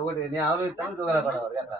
ఒకటి నేను ఆలోచిస్తాను జోగాల పడవాలి అట్లా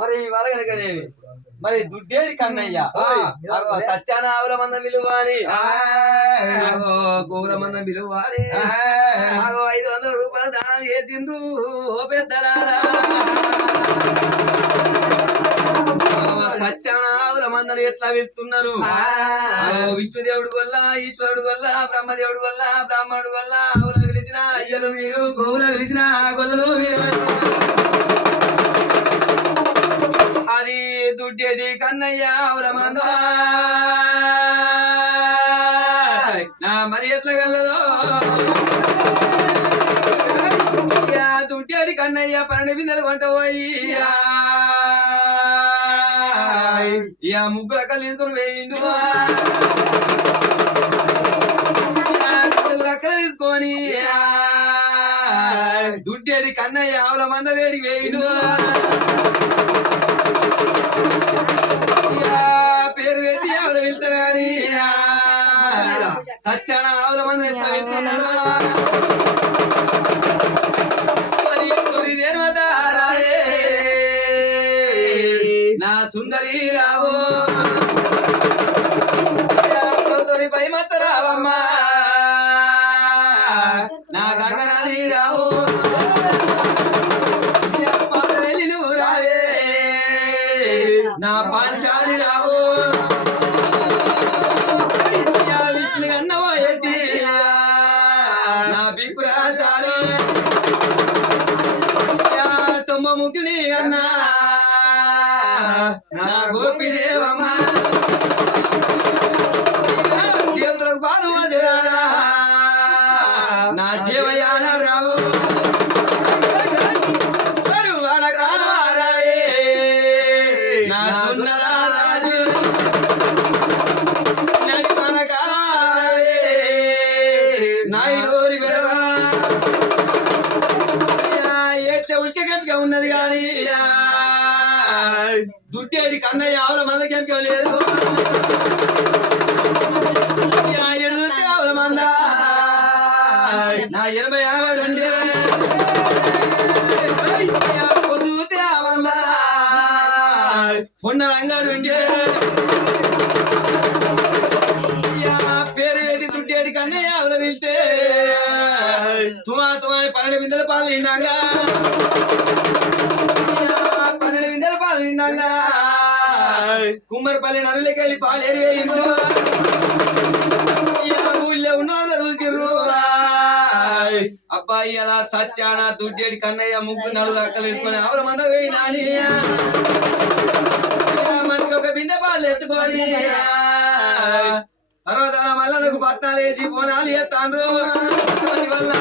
మరి మరి దుడ్డేడి కన్నయ్య సత్యాన ఆవుల మందం విలువాని గోవుల మందం విలువాని 500 రూపాయల దానం చేసిండ్రు ఓ పెద్దలారా సత్యాన ఆవుల మందను ఎట్లా వెళ్తున్నారు విష్ణుదేవుడు వల్ల ఈశ్వరుడు వల్ల బ్రహ్మదేవుడు వల్ల బ్రాహ్మణుడు వల్ల ఆవులను పిలిచిన అయ్యలు మీరు గోవులు పిలిచిన గొల్లలు మీరు అది దుడ్డేడి కన్నయ్య నా మరి ఎట్లా గలదో 12 బిందెలు కొంట పోయి ఇక ముగ్గురు అక్కలు తీసుకొని వేయిండు అక్కలు తీసుకొని దుడ్డేది కన్నయ్య ఆవుల మంద వేడికి వేయిండు పేరు పెట్టి ఆవుల వెళ్తారు కానీ సచ్చాన ఆవుల మంద వెళ్తున్నాడు నా సుందరి రావు పై మత రావమ్మా నా గంగనాథి రావు నువ్వు రావే నా పాంచాలి రావు విష్ణు అన్నవో ఎట్టి నా బిక్కురాశాలు ముగ్గుని అన్నా నా గోపి దేవమ్మ దేవతలకు బాను నా దేవయాన రావు నా సున్నరాజు నాయుడు ఉష్కగా ఉన్నది కానీ దుడ్డేడి కన్నయ్య ఆవుల మందకేంకో లేదు ఎడుతే ఆవుల మంద నా 80 ఆవడండి పొద్దుతే ఆవంద పొన్న రంగాడు ఉంటే పేరు పెట్టి దుడ్డేడి కన్నయ్య ఆవుల వెళ్తే తుమా 12 బిందెల పాలు తిన్నాగా 12 బిందెల పాలు తిన్నాగా కుమ్మరిపల్లి నరులకెళ్ళి పాలేరు వేయిందో ఊళ్ళో ఉన్న చూసిర్రు అబ్బాయి అలా సచ్చానా దుడ్డేడి కన్నయ్య ముగ్గురు 4 అక్కలు తీసుకొని ఆవుల మంద వేయినాని మనకి ఒక బిందె పాలు తెచ్చుకోండి తర్వాత మళ్ళా నాకు పట్నాలు వేసి బోనాలు చేస్తాండ్రు వల్ల